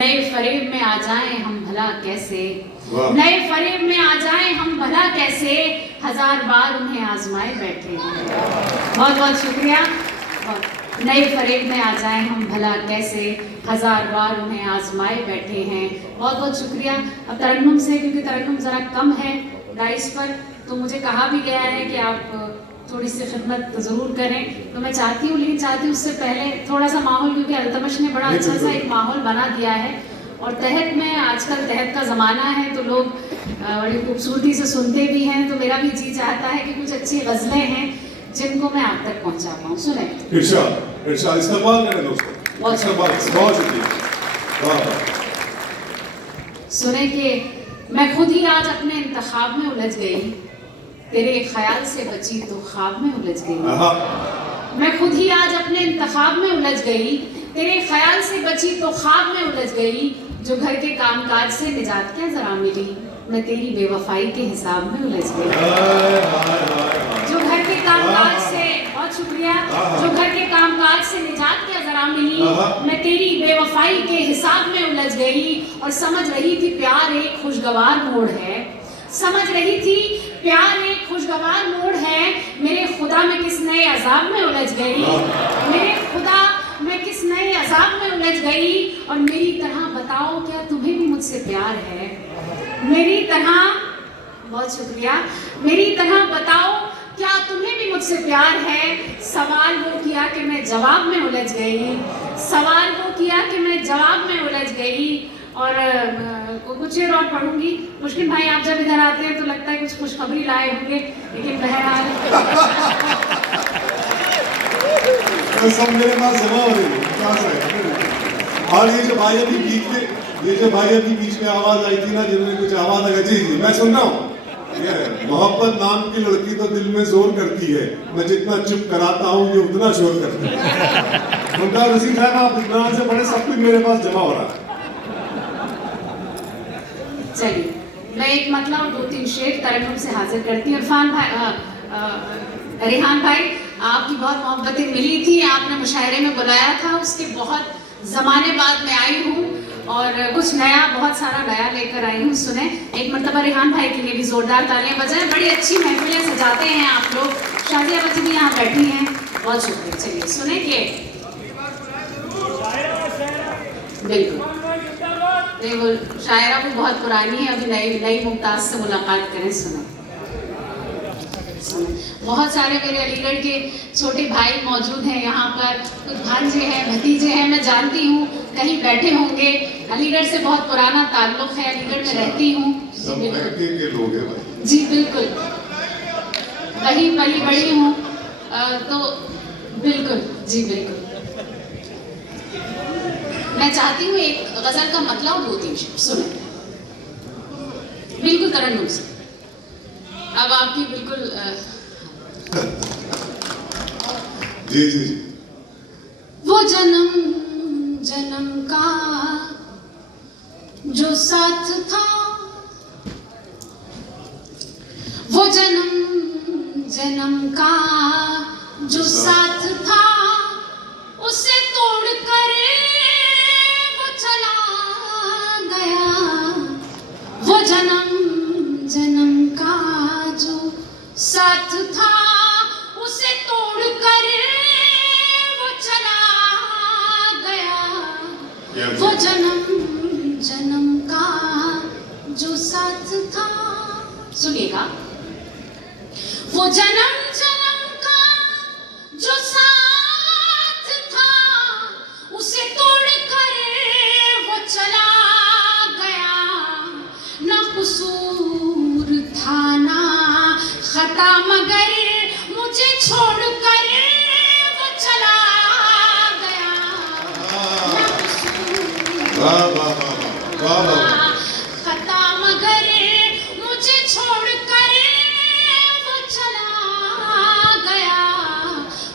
नए फरेब में आ जाएं हम भला कैसे, नए फरेब में आ जाएं हम भला कैसे, हजार बार उन्हें आजमाए बैठे हैं। बहुत बहुत शुक्रिया। नए फरेब में आ जाएं हम भला कैसे, हजार बार उन्हें आजमाए बैठे हैं। बहुत बहुत शुक्रिया। अब तरन्नुम से, क्योंकि तरन्नुम ज़रा कम है डाइस पर, तो मुझे कहा भी गया है कि आप थोड़ी सी खिदमत ज़रूर करें, तो मैं चाहती हूँ, लेकिन चाहती हूँ उससे पहले थोड़ा सा माहौल, क्योंकि अल्तमश ने बड़ा अच्छा सा एक माहौल बना दिया है। और तहत में आजकल तहत का ज़माना है तो लोग बड़ी खूबसूरती से सुनते भी हैं, तो मेरा भी जी चाहता है कि कुछ अच्छी गज़लें हैं जिनको मैं आप तक पहुँचा पाऊँ। सुने इस्तेमाल करें दोस्तों, बहुत शुक्रिया। सुने कि मैं खुद ही आज अपने इंतखाब में उलझ गई, तेरे ख्याल से बची तो ख्वाब में उलझ गई। मैं खुद ही आज अपने इंतखाब में उलझ गई, तेरे ख्याल से बची तो ख्वाब में उलझ गई। जो घर के कामकाज से निजात क्या जरा मिली, मैं तेरी बेवफाई के हिसाब में उलझ गई। जो घर के कामकाज से, बहुत शुक्रिया, जो घर के कामकाज से निजात क्या जरा मिली, मैं तेरी बेवफाई के हिसाब में उलझ गई। और समझ रही थी प्यार एक खुशगवार मोड़ है, समझ रही थी प्यार एक खुशगवार मोड़ है। मेरे खुदा में किस नए अजाब में उलझ गई, मेरे खुदा मैं किस नए अजाब में उलझ गई। और मेरी तरह बताओ क्या तुम्हें भी मुझसे प्यार है, मेरी तरह, बहुत शुक्रिया, मेरी तरह बताओ क्या तुम्हें भी मुझसे प्यार है। सवाल वो किया कि मैं जवाब में उलझ गई, सवाल वो किया कि मैं जवाब में उलझ गई। और कुछ शेर और पढ़ूंगी। मुश्किल भाई, आप जब इधर आते हैं तो लगता है कुछ खुशखबरी लाए होंगे, लेकिन बहरहाल सब मेरे पास जमा हो रही है। और ये जो भाई अभी बीच में, ये जो भाई अभी बीच में आवाज आई थी ना, जिन्होंने कुछ आवाज लगा, जी जी मैं सुन रहा हूँ। मोहब्बत नाम की लड़की तो दिल में जोर करती है, मैं जितना चुप कराता हूँ ये उतना शोर करती है। मुमताज हसीन साहब, आप इतना से बड़े, सब कुछ मेरे पास जमा हो रहा है। चलिए, मैं एक मतलब और 2-3 शेर तरन्नुम से हाजिर करती हूँ। इरफान भाई, रेहान भाई, आपकी बहुत मोहब्बतें मिली थी, आपने मुशायरे में बुलाया था, उसके बहुत ज़माने बाद मैं आई हूँ और कुछ नया, बहुत सारा नया लेकर आई हूँ। सुने, एक मरतबा रेहान भाई के लिए भी ज़ोरदार तालियां बजाएं। बड़ी अच्छी महफिलें सजाते हैं आप लोग, शादिया बच्ची भी यहाँ बैठी हैं, बहुत शुक्रिया। चलिए सुने कि बिल्कुल नहीं, वो शायरा वो बहुत पुरानी है, अभी नई मुमताज़ से मुलाकात करें। सुने, बहुत सारे मेरे अलीगढ़ के छोटे भाई मौजूद हैं यहाँ पर, कुछ भांजे हैं, भतीजे हैं, मैं जानती हूँ कहीं बैठे होंगे। अलीगढ़ से बहुत पुराना ताल्लुक़ है, अलीगढ़ में रहती हूँ जी, बिल्कुल वही पली बड़ी हूँ, तो बिल्कुल जी बिल्कुल। मैं चाहती हूँ एक गजल का मतलब और 2-3 शेर सुने, बिल्कुल तरन्नुम से। अब आपकी बिल्कुल जी जी जी। वो जन्म जन्म का जो साथ था, वो जन्म जन्म का जो साथ था, उसे तोड़ कर वो चला गया। वो जन्म जन्म का जो साथ था, उसे तोड़ कर वो चला गया। वो जन्म जन्म का जो साथ था, सुनिएगा, वो जन्म जन्म का जो साथ था, उसे तोड़ कर वो चला गया। ना कसूर था ना खता, मगर मुझे छोड़ कर वो चला गया। ना कसूर खता, मगर मुझे छोड़ कर वो चला गया।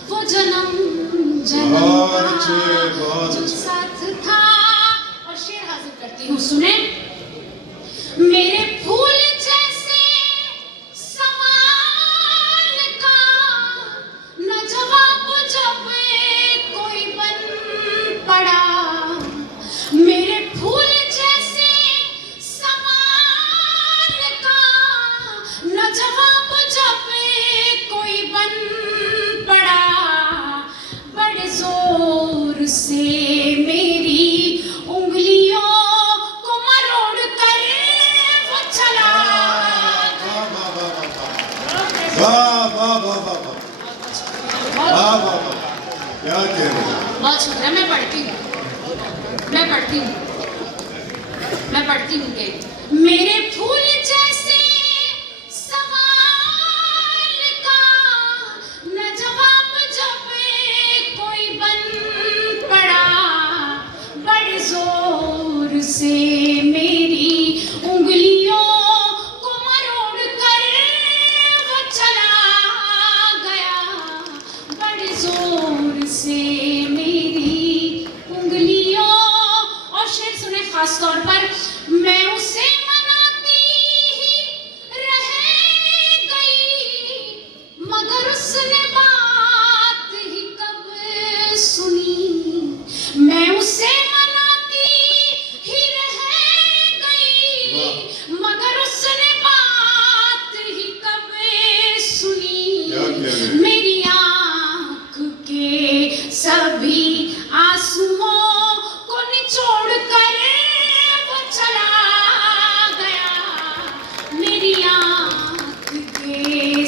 वो जन्म जन्म का जो साथ था। और शेर हाजिर करती हूँ, सुने, मेरे फूल जैसे सवाल का न जवाब जब कोई बन पड़ा, मेरे फूल कहने का। बहुत शुक्रिया। मैं पढ़ती हूँ कि मेरे फूल जैसे सवाल का न जवाब जब कोई बन पड़ा, बड़े जोर से मेरी उंगलियों को मरोड़ कर वो चला गया, बड़े जोर से मेरी उंगलियों। और शेर सुने खास तौर पर, मैं उसे मनाती ही रह गई, मगर उसने बात ही कब सुनी। मैं उसे मनाती ही रह गई, मगर उसने बात ही कब सुनी। मेरी आँख के सभी आंसुओं को निचोड़ कर वो चला गया, मेरी आँख के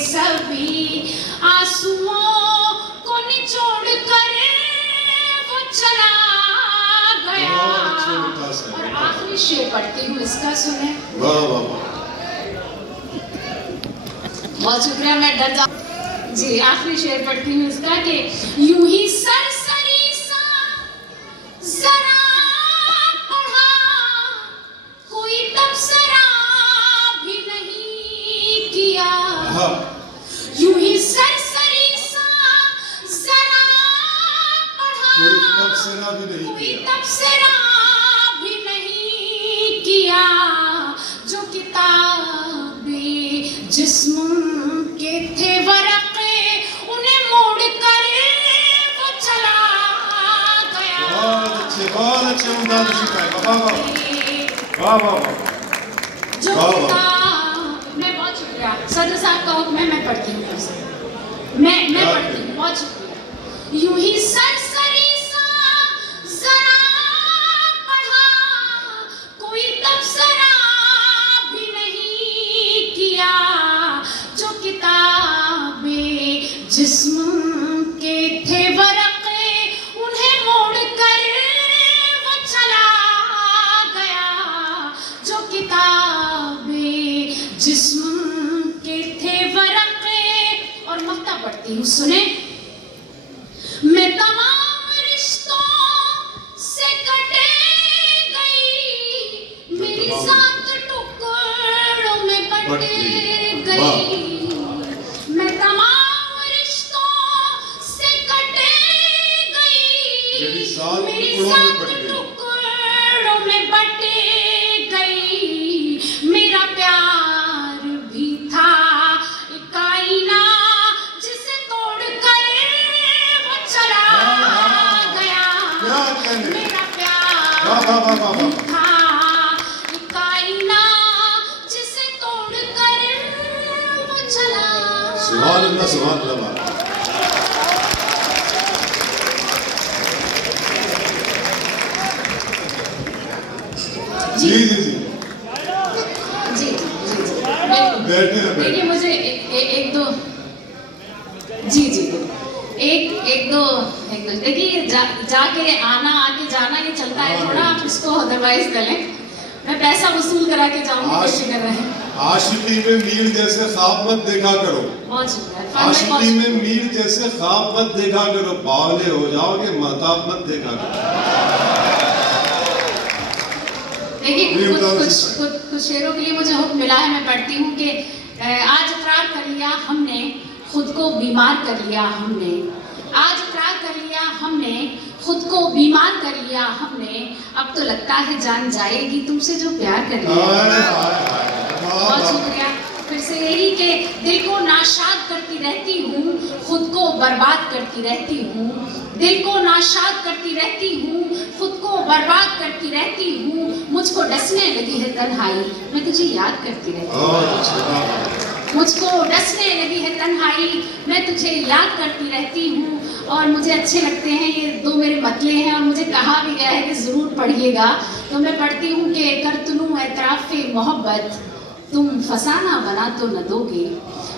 सभी आंसुओं को निचोड़ कर वो चला गया। और आखिरी शेर पढ़ती हूँ, इसका सुने। वाह वाह वाह। बहुत शुक्रिया। मैं डर जा जी, आखिरी शेर पढ़ती हूँ इसका कि यूं ही सरसरी सा जरा पढ़ा, कोई तबसरा भी नहीं किया। यूं ही सरसरी सा जरा पढ़ा, कोई तबसरा भी नहीं कोई किया। तबसरा भी नहीं किया, जो किताबें जिस्म के थे वरक़े उन्हें मोड़ कर वो चला गया। बहुत अच्छे अंदाज से गाया। वाह वाह वाह वाह वाह। जो किताब, मैं बहुत शुक्रिया। सदर साहब का हुक्म है, मैं पढ़ती हूँ फिर से। मैं पढ़ती हूँ। बहुत शुक्रिया। यूं ही सरसरी सा जरा पढ़ा, कोई तबसरा भी नहीं किया, जो किताबें जिस्म के थे वरक़े उन्हें मोड़ कर वो चला गया, जो किताबें जिस्म के थे वरक़े। और मक्ता पढ़ती हूँ, सुने। मैं तमाम रिश्तों से कटे गई, मेरी ज़ात टुकड़ों में बट गई। मैं तमाम रिश्तों से कटे गई, मेरी ज़ात मेरी टुकड़ों में ज़ात बट गई। टुकड़ों में बट गई। मेरा प्यार भी था एक आईना जिसे तोड़ कर वो चला गया। क्या कहने? मेरा वाह प्यार वाह वाह वाह वाह। था एक आईना जिसे तोड़ कर वो चला। सुभान अल्लाह सुभान अल्लाह। जी जी जी। जी जी जी बैठने ना देखिए, मुझे एक दो जी जी एक दो देखिए, जाके आना आके जाना ये चलता है थोड़ा, आप इसको अदरवाइज कर लें। मैं पैसा वसूल करा के जाऊंगी, कैसे कर रहे हैं। आशिकी में मीर जैसे ख्वाब मत देखा करो। बहुत शुक्रिया। आशिकी में मीर जैसे ख्वाब मत देखा करो, बावले हो जाओगे, महताब मत देखा करो। देखिए, कुछ शेरों के लिए मुझे हुक्म मिला है, मैं पढ़ती हूँ कि आज इकरार कर लिया हमने, खुद को बीमार कर लिया हमने। आज इकरार कर लिया हमने, खुद को बीमार कर लिया हमने। अब तो लगता है जान जाएगी तुमसे जो प्यार कर लिया। बहुत शुक्रिया। फिर से यही कि दिल को नाशाद करती रहती हूँ, खुद को बर्बाद करती रहती हूँ। दिल को नाशाद करती रहती हूँ, खुद को बर्बाद करती रहती हूँ। मुझको डसने लगी है तन्हाई, मैं तुझे याद करती रहती हूँ। मुझको डसने लगी है तन्हाई, मैं तुझे याद करती रहती हूँ। और मुझे अच्छे लगते हैं ये दो मेरे मतले हैं, और मुझे कहा भी गया है कि ज़रूर पढ़िएगा। तो मैं पढ़ती हूँ कि कर तुनू एतराफ़े मोहब्बत, तुम फसाना बना तो न दोगे।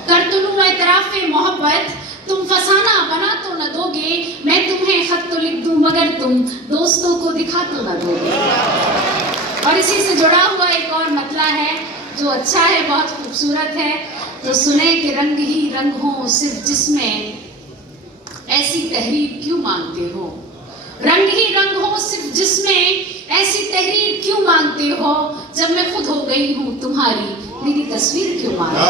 कर तुनू एतराफ़े मोहब्बत, तुम फसाना बना तो न दोगे, मैं तुम्हें खत तो लिख दूं मगर तुम दोस्तों को दिखा तो न दोगे। और इसी से जुड़ा हुआ एक और मतला है जो अच्छा है, बहुत खूबसूरत है। तो सुने कि रंग ही रंग हो सिर्फ जिसमें, ऐसी तहरीर क्यों मांगते हो। रंग ही रंग हो सिर्फ जिसमें, ऐसी तहरीर क्यों मांगते हो। जब मैं खुद हो गई हूँ तुम्हारी, मेरी तस्वीर क्यों मांगते हो।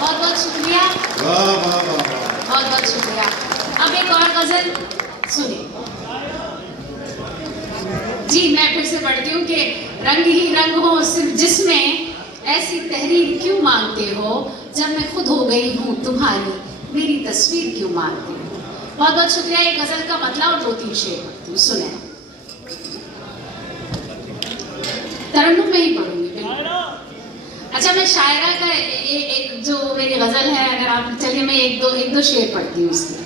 बहुत बहुत शुक्रिया, बहुत बहुत शुक्रिया। अब एक और गजल सुनिए जी, मैं फिर से पढ़ती हूँ कि रंग ही रंग हो सिर्फ जिसमें, ऐसी तहरीर क्यों मांगते हो। जब मैं खुद हो गई हूँ तुम्हारी, मेरी तस्वीर क्यों मांगते हो। बहुत बहुत शुक्रिया। एक गजल का मतलब और 2-3 शेर पढ़ती हूँ, सुने। तरन्नुम में ही पढ़ूंगी बिल्कुल। अच्छा, मैं शायरा का एक जो मेरी गजल है, अगर आप चलिए मैं एक दो शेर पढ़ती हूँ इसकी।